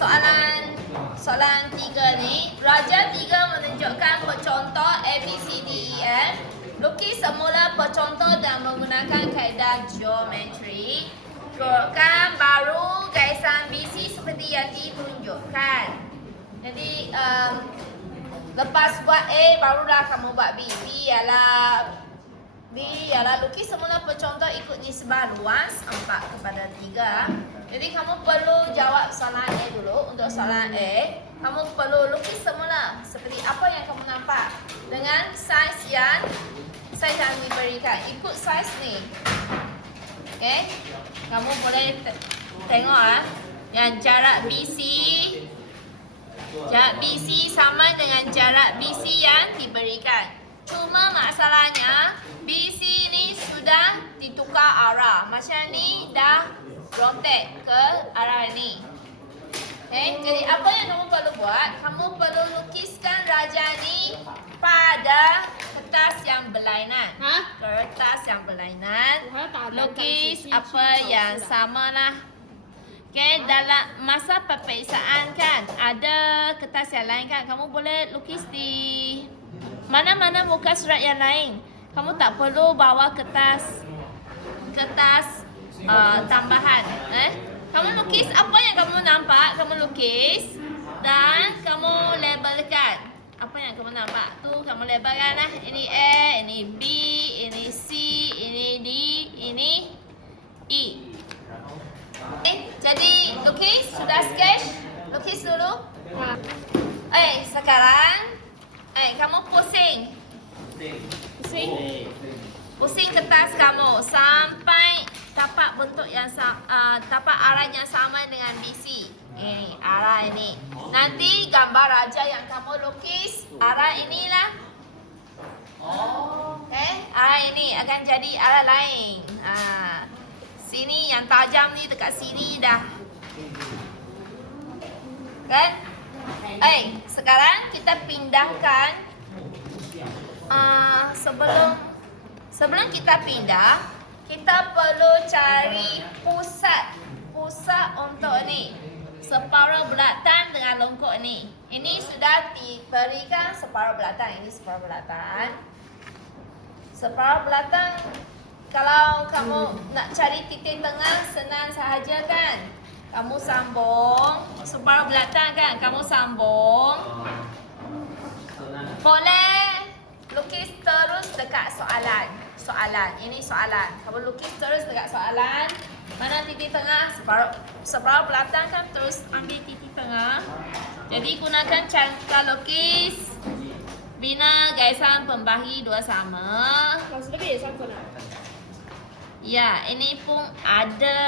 soalan 3 ni. Raja 3 menunjukkan pencontoh A, B, C, D, E, F. Lukis semula pencontoh dan menggunakan kaedah geometri. Keluarkan baru garisan BC seperti yang ditunjukkan. Jadi lepas buat A barulah kamu buat B. B ialah lukis semula pencontoh ikut nisbah luas 4:3. Jadi kamu perlu jawab soalan A dulu. Untuk soalan A, kamu perlu lukis semula seperti apa yang kamu nampak dengan saiz yang diberikan. Ikut saiz ni. Okey. Kamu boleh tengok yang jarak BC sama dengan jarak BC yang diberikan. Cuma masalahnya BC ni sudah ditukar arah. Macam ni dah rotate ke arah ni. Okay, jadi apa yang kamu perlu buat? Kamu perlu lukiskan raja ni pada kertas yang berlainan. Kertas yang berlainan. Lukis apa yang sama lah. Okay, dalam masa peperiksaan kan ada kertas yang lain kan. Kamu boleh lukis di mana-mana muka surat yang lain. Kamu tak perlu bawa kertas tambahan. Kamu lukis apa yang kamu nampak, kamu lukis dan kamu labelkan. Apa yang kamu nampak tu kamu labelkan lah. Ini A, ini B, ini C, ini D, ini E. Okay, jadi lukis, sudah sketch? Lukis dulu. Sekarang kamu pusing. Pusing kertas kamu sampai dapat bentuk yang dapat arah yang sama dengan BC. Ini arah ini. Nanti gambar raja yang kamu lukis arah inilah. Arah ini akan jadi arah lain. Sini yang tajam ni dekat sini dah. Kan? Sekarang kita pindahkan. Sebelum kita pindah, kita perlu cari pusat untuk ni. Separuh bulatan dengan longkok ni. Ini sudah diberikan separuh bulatan. Ini separuh bulatan. Separuh bulatan, kalau kamu nak cari titik tengah, senang sahaja kan. Kamu sambung separuh bulatan kan, kamu sambung. Boleh lukis terus dekat soalan. Ini soalan. Kamu lukis terus dekat soalan. Mana titik tengah? Separuh bulatan kan, terus ambil titik tengah. Jadi gunakan cara lukis. Bina garisan pembahagi dua sama. Maksudnya garisan kena? Ya, ini pun ada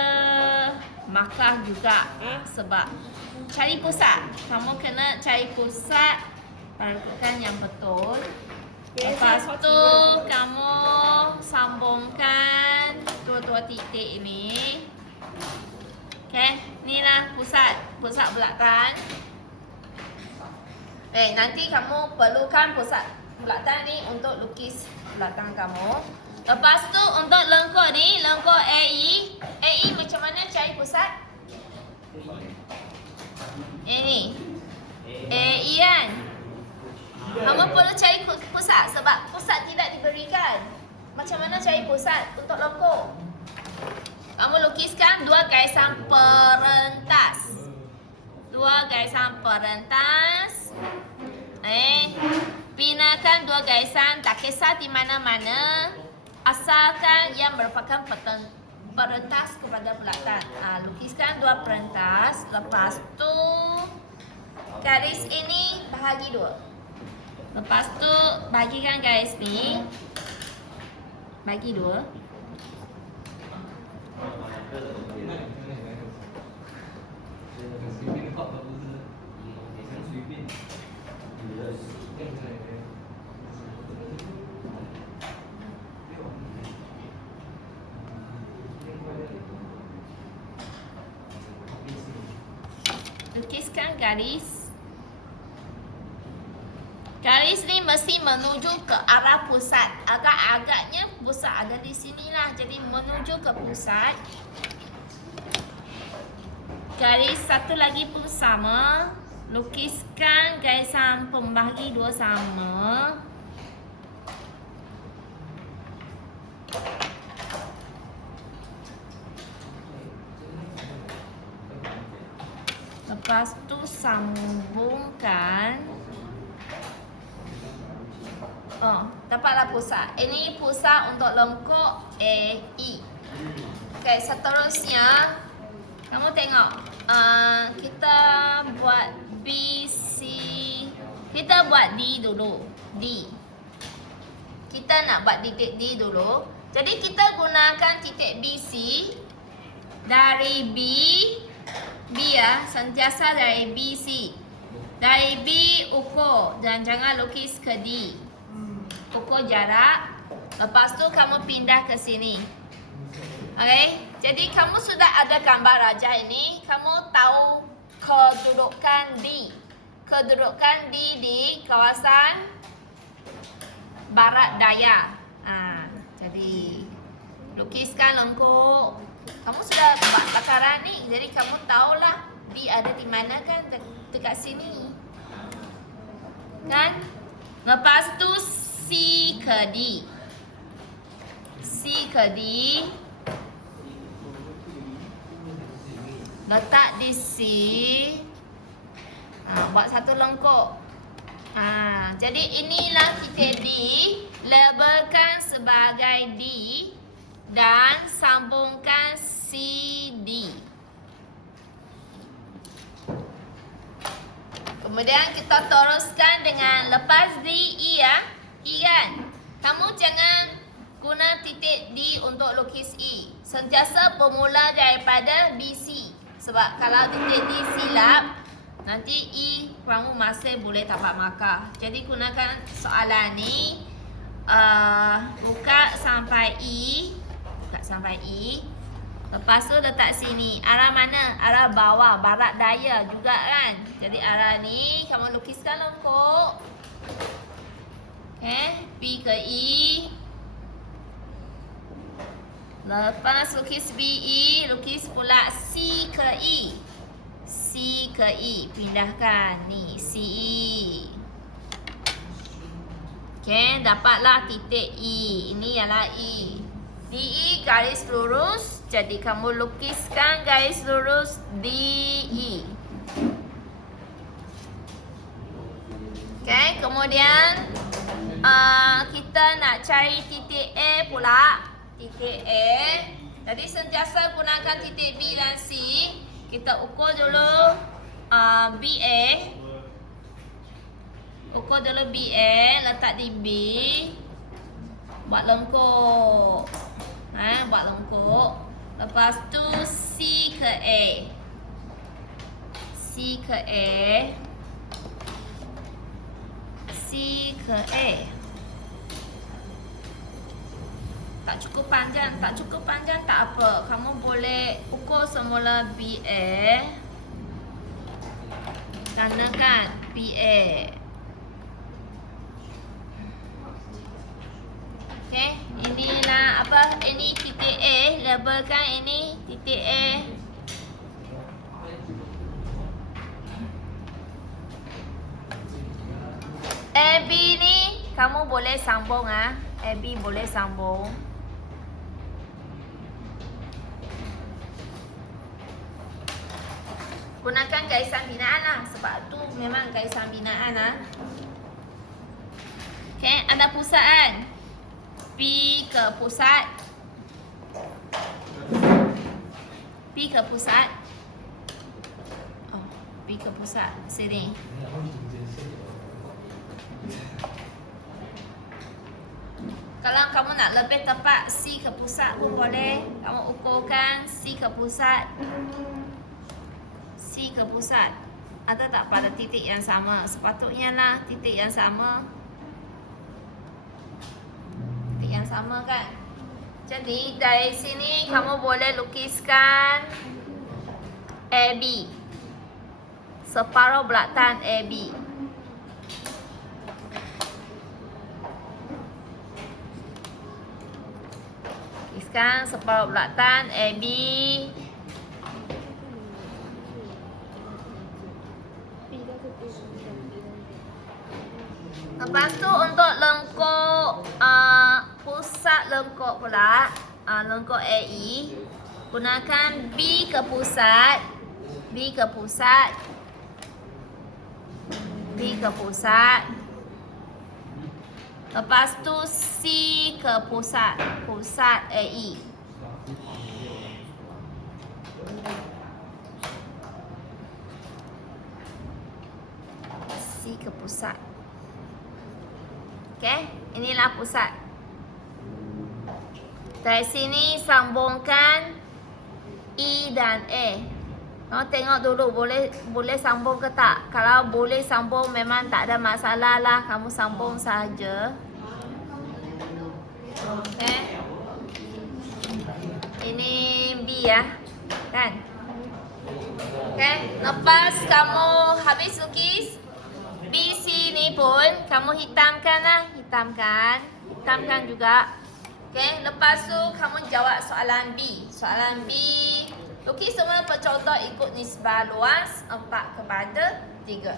markah juga. Sebab cari pusat. Kamu kena cari pusat. Lakukan yang betul. Lepas tu kamu sambungkan dua-dua titik ini. Okay, inilah pusat bulatan. Nanti kamu perlukan pusat bulatan ni untuk lukis bulatan kamu. Lepas tu untuk lengkok ni, lengkok AE macam mana cari pusat? Ini AE kan? Kamu perlu cari pusat sebab pusat tidak diberikan. Macam mana cari pusat untuk lengkok? Kamu lukiskan dua garisan perentas. Binakan dua garisan, tak kisah di mana-mana. Asalkan yang merupakan perentas kepada bulatan. Lukiskan dua perentas. Lepas tu garis ini bahagi dua. Lepas tu bagikan garis ni. Bagi dua. Lukiskan garis. Garis ni mesti menuju ke arah pusat. Agak-agaknya pusat ada di sinilah. Jadi menuju ke pusat. garis satu lagi pun sama. Lukiskan garisan pembahagi dua sama. Lepas tu sambungkan. Oh, dapatlah pusat. Ini pusat untuk lengkuk A, E. Okay, seterusnya kamu tengok. Kita buat B, C. Kita buat D dulu. D. Kita nak buat titik D dulu. Jadi kita gunakan titik BC dari B ya, sentiasa dari BC. Dari B ukur dan jangan lukis ke D. Ukur jarak. Lepas tu kamu pindah ke sini. Okay, jadi kamu sudah ada gambar raja ini. Kamu tahu kedudukan D. Kedudukan D di kawasan barat daya. Jadi lukiskan lengkuk. Kamu sudah buat takaran ni, jadi kamu tahulah D ada di mana kan, dekat sini. Kan? Lepas tu C ke D. C ke D. Letak di C. Buat satu lengkuk. Jadi inilah titik D. Labelkan sebagai D. Dan sambungkan CD. Kemudian kita teruskan dengan lepas D, E ya. E kan? Kamu jangan guna titik D untuk lukis E. Sentiasa bermula daripada BC. Sebab kalau titik D silap, nanti E kamu masih boleh dapat markah. Jadi gunakan soalan ni. Buka sampai E. Sampai E. Lepas tu letak sini. Arah mana? Arah bawah, barat daya juga kan. Jadi arah ni kamu lukiskan lengkuk. Okay, B ke E. Lepas lukis B, E, lukis pula C ke E. C ke E, pindahkan ni C, E. Okay, dapatlah titik E. Ini ialah E. DE garis lurus. Jadi kamu lukiskan garis lurus DE. Okay, kemudian kita nak cari titik A pula. Titik A. Jadi sentiasa gunakan titik B dan C. Kita ukur dulu BA. Ukur dulu BA. Letak di B. Buat lengkuk. Buat lengkuk. Lepas tu C ke A. C ke A. C ke A. Tak cukup panjang. Tak cukup panjang tak apa. Kamu boleh ukur semula BA. Tandakan BA. Okay, inilah apa? Ini titik A. Labelkan ini titik A. AB ni kamu boleh sambung AB boleh sambung. Gunakan garisan binaan sebab tu memang garisan binaan Okay, ada pusat kan? P ke pusat. P ke pusat. Oh, P ke pusat. Sini. Kalau kamu nak lebih tepat C ke pusat pun boleh. Kamu ukurkan C ke pusat. C ke pusat. Ada tak pada titik yang sama? Sepatutnya lah titik yang sama. Yang sama kan. Jadi dari sini kamu boleh lukiskan AB. Separuh belakang AB. Lukiskan separuh belakang AB. Lepas tu untuk lengkuk pusat lengkuk pula, lengkuk AE, gunakan B ke pusat, B ke pusat, B ke pusat. Lepas tu C ke pusat, pusat AE. C ke pusat. Okey, inilah pusat. Dari sini sambungkan E dan A. Kamu tengok dulu boleh sambung ke tak. Kalau boleh sambung memang tak ada masalah lah. Kamu sambung saja. Okey. Ini B ya. Kan? Okey. Lepas kamu habis lukis BC ni pun kamu hitamkan lah. Hitamkan juga. Okey. Lepas tu kamu jawab soalan B. Soalan B. Lukis semua pencontoh ikut nisbah luas 4/3.